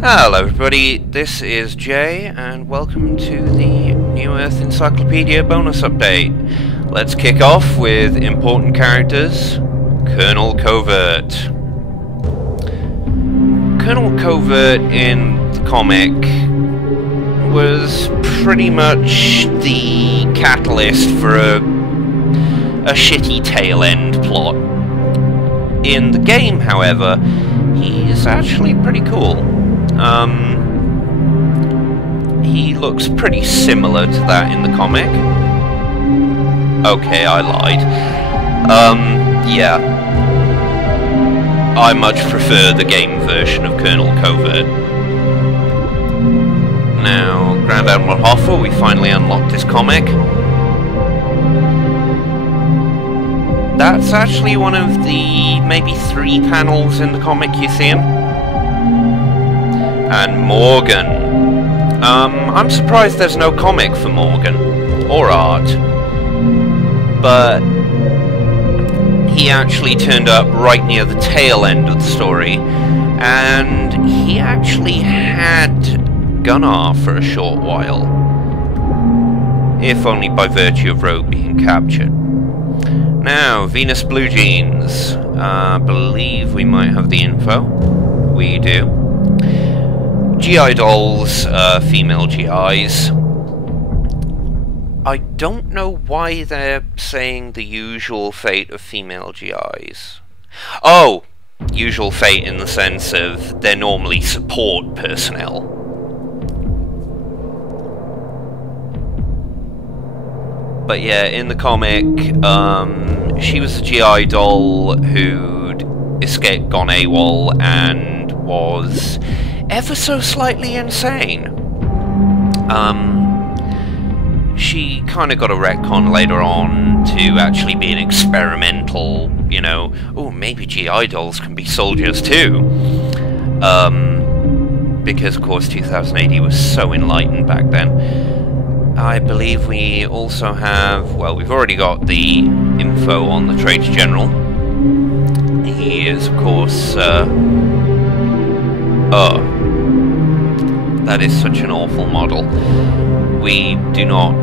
Hello everybody, this is Jay, and welcome to the New Earth Encyclopedia bonus update. Let's kick off with important characters, Colonel Covert. Colonel Covert in the comic was pretty much the catalyst for a shitty tail end plot. In the game, however, he's actually pretty cool. He looks pretty similar to that in the comic. Okay, I lied. Yeah. I much prefer the game version of Colonel Covert. Now, Grand Admiral Hoffa, we finally unlocked his comic. That's actually one of the maybe 3 panels in the comic you see him. And Morgan. I'm surprised there's no comic for Morgan, or art, but he actually turned up right near the tail end of the story, and he actually had Gunnar for a short while, if only by virtue of Rogue being captured. Now, Venus Blue Jeans. I believe we might have the info. We do. GI dolls, female GIs. I don't know why they're saying the usual fate of female GIs. Oh! Usual fate in the sense of they're normally support personnel. But yeah, in the comic, she was a GI doll who'd gone AWOL and was ever so slightly insane. She kind of got a retcon later on to actually be an experimental, you know, oh, maybe GI dolls can be soldiers too. Because, of course, 2000 AD was so enlightened back then. I believe we also have, well, we've already got the info on the Trades General. He is, of course, oh, that is such an awful model. We do not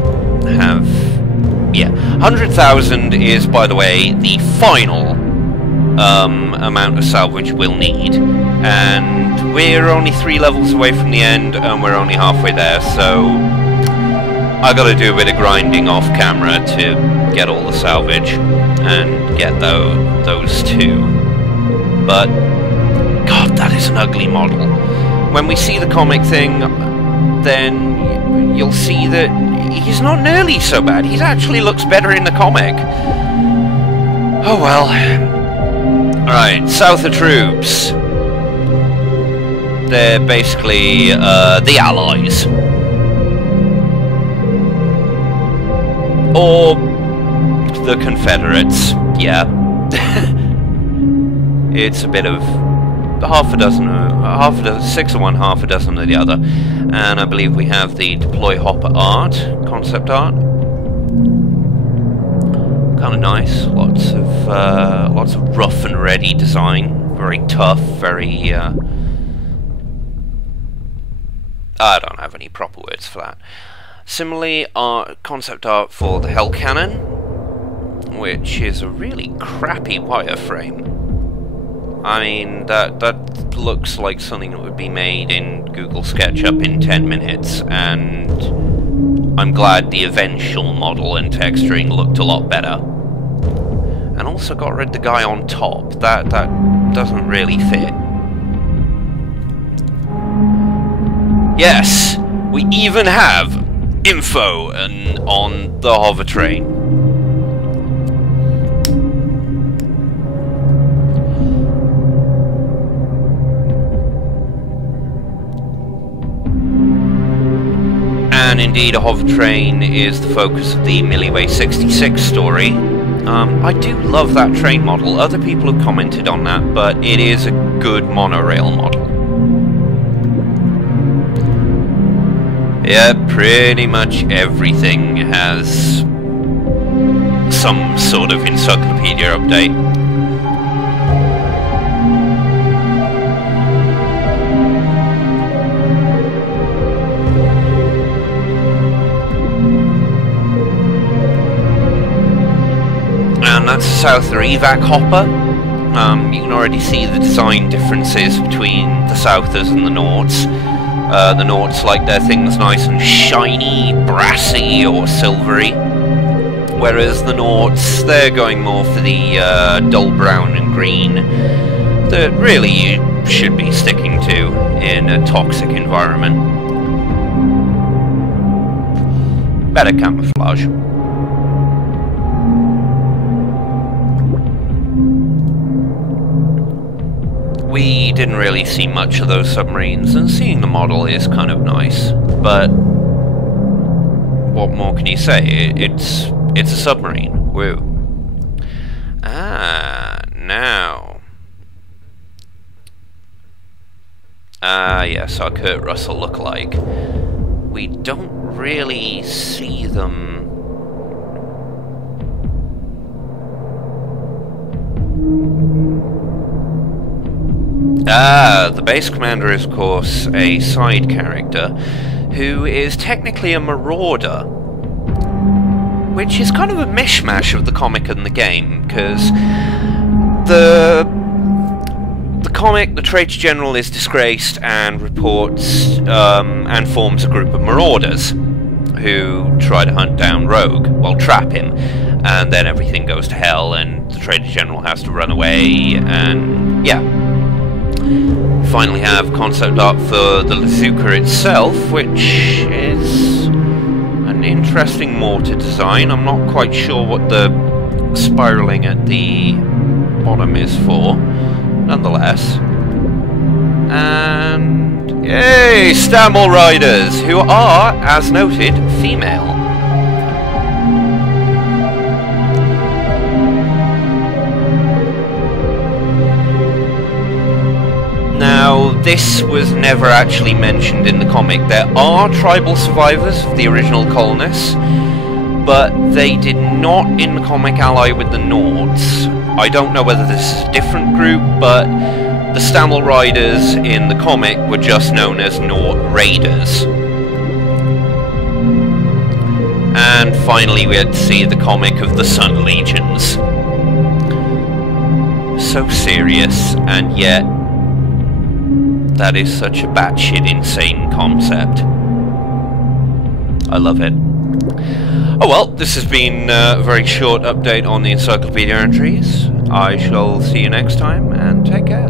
have... yeah. 100,000 is, by the way, the final amount of salvage we'll need. And we're only 3 levels away from the end, and we're only halfway there, so I gotta do a bit of grinding off camera to get all the salvage and get those 2. But God, that is an ugly model. When we see the comic thing, then you'll see that he's not nearly so bad. He actually looks better in the comic. Oh well. Alright, Souther troops. They're basically the Allies. Or the Confederates, yeah. It's a bit of half a dozen, 6 of one, half a dozen of the other. And I believe we have the Deploy Hopper art, concept art. Kind of nice. Lots of rough and ready design. Very tough. Very. I don't have any proper words for that. Similarly, concept art for the Hell Cannon, which is a really crappy wireframe. I mean, that looks like something that would be made in Google SketchUp in 10 minutes, and I'm glad the eventual model and texturing looked a lot better. And also got rid of the guy on top. That doesn't really fit. Yes, we even have info on the hover train. And indeed, a hover train is the focus of the Milliway 66 story. I do love that train model. Other people have commented on that, but it is a good monorail model. Yeah, pretty much everything has some sort of Encyclopedia update. south are evac hopper. You can already see the design differences between the Southers and the Norts. The Norts like their things nice and shiny, brassy or silvery, whereas the Norts, they're going more for the dull brown and green that really you should be sticking to in a toxic environment. Better camouflage. We didn't really see much of those submarines, and seeing the model is kind of nice, but what more can you say? It's a submarine. Woo. Now. Yes, our Kurt Russell lookalike. We don't really see them. The base commander is, of course, a side character who is technically a marauder, which is kind of a mishmash of the comic and the game, because the comic, the Traitor General is disgraced and reports and forms a group of marauders who try to hunt down Rogue, well, trap him, and then everything goes to hell and the Traitor General has to run away, and yeah. Finally have concept art for the Lazuka itself, which is an interesting mortar design. I'm not quite sure what the spiraling at the bottom is for, nonetheless. And yay, Stamel Riders, who are, as noted, female. Now, this was never actually mentioned in the comic. There are tribal survivors of the original colonists, but they did not in the comic ally with the Nords. I don't know whether this is a different group, but the Stamel Riders in the comic were just known as Nord Raiders. And finally we had to see the comic of the Sun Legions. So serious, and yet that is such a batshit insane concept. I love it. Oh well, this has been a very short update on the Encyclopedia entries. I shall see you next time, and take care.